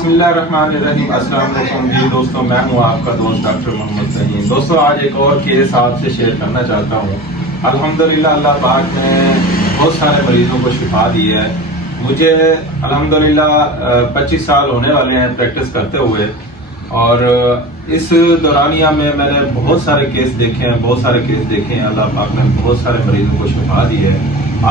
بسم اللہ الرحمن الرحیم۔ السلام علیکم جی دوستوں، میں ہوں آپ کا دوست ڈاکٹر محمد فہیم۔ دوستوں آج ایک اور کیس آپ سے شیئر کرنا چاہتا ہوں۔ الحمدللہ اللہ پاک نے بہت سارے مریضوں کو شفا دی ہے۔ مجھے الحمدللہ 25 سال ہونے والے ہیں پریکٹس کرتے ہوئے، اور اس دورانیہ میں نے بہت سارے کیس دیکھے ہیں۔ اللہ پاک نے بہت سارے مریضوں کو شفا دی ہے۔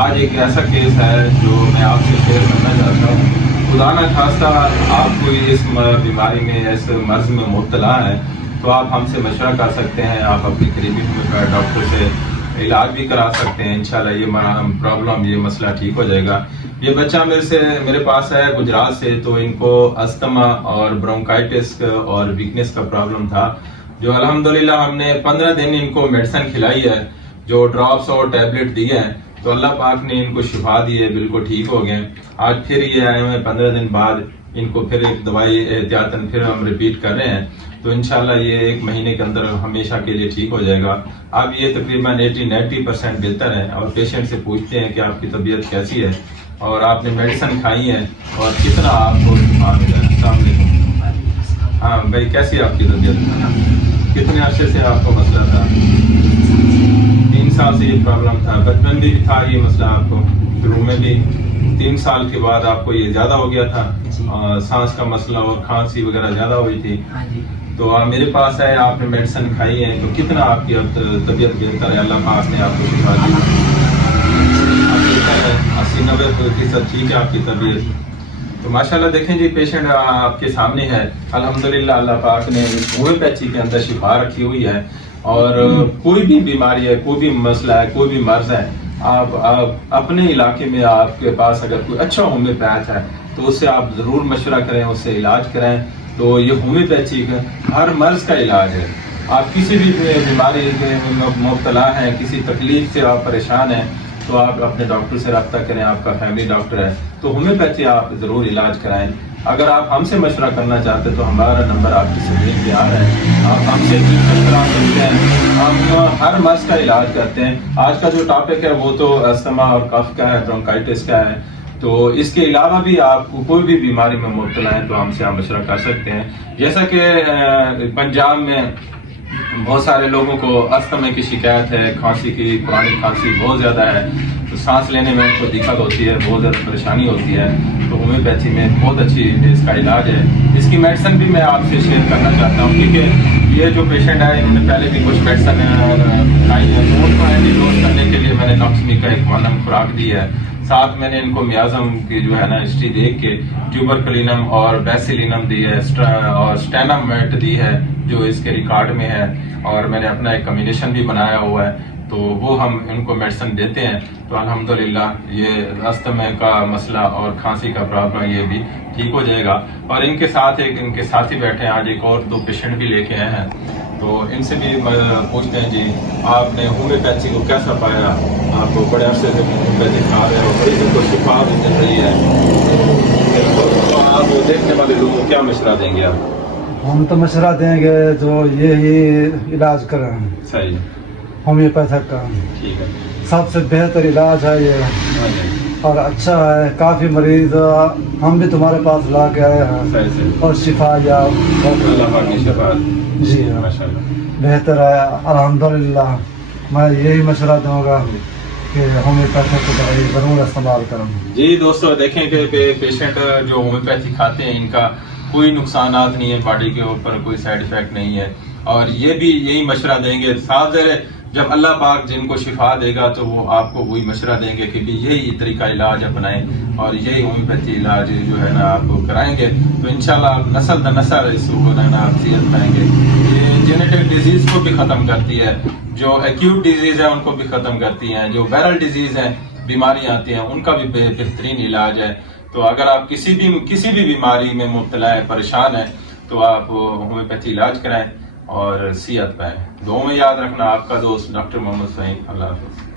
آج ایک ایسا کیس ہے جو میں آپ سے شیئر کرنا چاہتا ہوں۔ خدا نہ خواستہ آپ کوئی اس بیماری میں، اس مرض میں مبتلا ہیں تو آپ ہم سے مشورہ کر سکتے ہیں۔ آپ اپنی قریبی ڈاکٹر سے علاج بھی کرا سکتے ہیں۔ انشاءاللہ یہ مسئلہ ٹھیک ہو جائے گا۔ یہ بچہ میرے پاس ہے گجرات سے، تو ان کو استھما اور برونکائٹس اور ویکنس کا پرابلم تھا، جو الحمدللہ ہم نے 15 دن ان کو میڈیسن کھلائی ہے، جو ڈراپس اور ٹیبلٹ دیے ہیں، تو اللہ پاک نے ان کو شفا دی ہے، بالکل ٹھیک ہو گئے۔ آج پھر یہ آئے ہوئے 15 دن بعد، ان کو پھر ایک دوائی احتیاطاً پھر ہم ریپیٹ کر رہے ہیں، تو انشاءاللہ یہ 1 مہینے کے اندر ہمیشہ کے لیے ٹھیک ہو جائے گا۔ اب یہ تقریباً 80-90% بہتر ہے، اور پیشنٹ سے پوچھتے ہیں کہ آپ کی طبیعت کیسی ہے اور آپ نے میڈیسن کھائی ہے اور کتنا آپ کو شفا ملا ہے۔ السلام علیکم۔ ہاں بھائی، کیسی آپ کی طبیعت؟ کتنے عرصے سے آپ کو مسئلہ تھا؟ 3 سال سے یہ پرابلم تھا۔ بچپن بھی تھا یہ مسئلہ آپ کو؟ شروع میں بھی 3 سال کے بعد آپ کو یہ زیادہ ہو گیا تھا؟ سانس کا مسئلہ اور کھانسی وغیرہ زیادہ ہوئی تھی؟ تو میرے پاس ہے، آپ نے میڈیسن کھائی ہے، تو کتنا آپ کی اب طبیعت بہتر ہے؟ اللہ پاک نے آپ کو شفا دی، 80-90% ٹھیک ہے آپ کی طبیعت۔ تو ماشاءاللہ دیکھیں جی، پیشنٹ آپ کے سامنے ہے۔ الحمدللہ اللہ پاک نے ہومیوپیتھی کے اندر شفا رکھی ہوئی ہے، اور کوئی بھی بیماری ہے، کوئی بھی مسئلہ ہے، کوئی بھی مرض ہے، آپ اپنے علاقے میں آپ کے پاس اگر کوئی اچھا ہومیوپیتھ ہے تو اس سے آپ ضرور مشورہ کریں، اس سے علاج کریں۔ تو یہ ہومیوپیتھی کا ہر مرض کا علاج ہے۔ آپ کسی بھی بیماری کے مبتلا ہیں، کسی تکلیف سے آپ پریشان ہیں، تو آپ اپنے ڈاکٹر سے رابطہ کریں۔ آپ کا فیملی ڈاکٹر ہے تو ہومیوپیتھی آپ ضرور علاج کرائیں۔ اگر آپ ہم سے مشورہ کرنا چاہتے ہیں تو ہمارا نمبر آپ کی سکرین پہ آ رہا ہے، آپ ہم سے ٹریٹمنٹ کرا سکتے ہیں۔ ہم ہر مرض کا علاج کرتے ہیں۔ آج کا جو ٹاپک ہے وہ تو استھما اور کف کا ہے، برونکائٹس کا ہے۔ تو اس کے علاوہ بھی آپ کو کوئی بھی بیماری میں مبتلا ہے تو ہم سے آپ مشورہ کر سکتے ہیں۔ جیسا کہ پنجاب میں بہت سارے لوگوں کو استھما کی شکایت ہے، کھانسی کی، پرانی کھانسی بہت زیادہ ہے، تو سانس لینے میں ان کو دقت ہوتی ہے، بہت زیادہ پریشانی ہوتی ہے، تو ہومیوپیتھی میں بہت اچھی اس کا علاج ہے۔ اس کی میڈیسن بھی میں آپ سے شیئر کرنا چاہتا ہوں، کیونکہ یہ جو پیشنٹ ہے انہوں نے پہلے بھی کچھ میڈیسن کھائی ہے، تو ان کو اینٹی ڈوز کرنے کے لیے میں نے نوکسمی کا ایک مانم خوراک دی ہے، ساتھ میں نے ان کو میازم کی جو ہے نا ہسٹری دیکھ کے ٹیوبرکلینم اور بیسیلینم دی ہے، اور اسٹینم میٹ دی ہے جو اس کے ریکارڈ میں ہے، اور میں نے اپنا ایک کمبینیشن بھی بنایا ہوا ہے، تو وہ ہم ان کو میڈیسن دیتے ہیں۔ تو الحمدللہ یہ استھما کا مسئلہ اور کھانسی کا پرابلم یہ بھی ٹھیک ہو جائے گا۔ اور ان کے ساتھ ان کے ساتھی بیٹھے ہیں، آج ایک اور 2 پیشنٹ بھی لے کے آئے ہیں، تو ان سے بھی پوچھتے ہیں جی آپ نے ہومیوپیتھی کو کیسا پایا؟ آپ کو بڑے عرصے سے ہومیوپیتھی کھا رہے ہو، مریضوں کو شفا بھی مل رہی ہے، تو آپ دیکھنے والے لوگوں کو کیا مشورہ دیں گے آپ؟ ہم تو مشورہ دیں گے جو یہی علاج کریں، صحیح، ہومیوپیتھک کا ٹھیک ہے، سب سے بہتر علاج ہے یہ، اور اچھا ہے۔ کافی مریض ہم بھی تمہارے پاس لا کے آئے ہیں، صحیح سے اور شفا یا اللہ پاک کی شفا، جی ہاں ماشاءاللہ بہتر ہے الحمدللہ۔ میں یہی مشورہ دوں گا کہ ہومیوپیتھک کو دوائی ضرور استعمال کریں۔ جی دوستو، دیکھیں کہ پیشنٹ جو ہومیوپیتھی کھاتے ہیں ان کا کوئی نقصانات نہیں ہے، باڈی کے اوپر کوئی سائیڈ ایفیکٹ نہیں ہے، اور یہ بھی یہی مشورہ دیں گے۔ صاف ظاہر ہے جب اللہ پاک جن کو شفا دے گا تو وہ آپ کو وہی مشورہ دیں گے کہ بھی یہی طریقہ علاج اپنائیں، اور یہی ہومیوپیتھی علاج جو ہے نا آپ کو کرائیں گے، تو انشاءاللہ آپ نسل در نسل اس کو نا آپ صحت پائیں گے۔ یہ جینیٹک ڈیزیز کو بھی ختم کرتی ہے، جو ایکیوٹ ڈیزیز ہے ان کو بھی ختم کرتی ہیں، جو وائرل ڈیزیز ہیں، بیماریاں آتی ہیں، ان کا بھی بہترین علاج ہے۔ تو اگر آپ کسی بھی بیماری میں مبتلا ہے، پریشان ہے، تو آپ ہومیوپیتھی علاج کرائیں اور صحت پائیں۔ دعاؤں میں یاد رکھنا، آپ کا دوست ڈاکٹر محمد فہیم۔ اللہ حافظ۔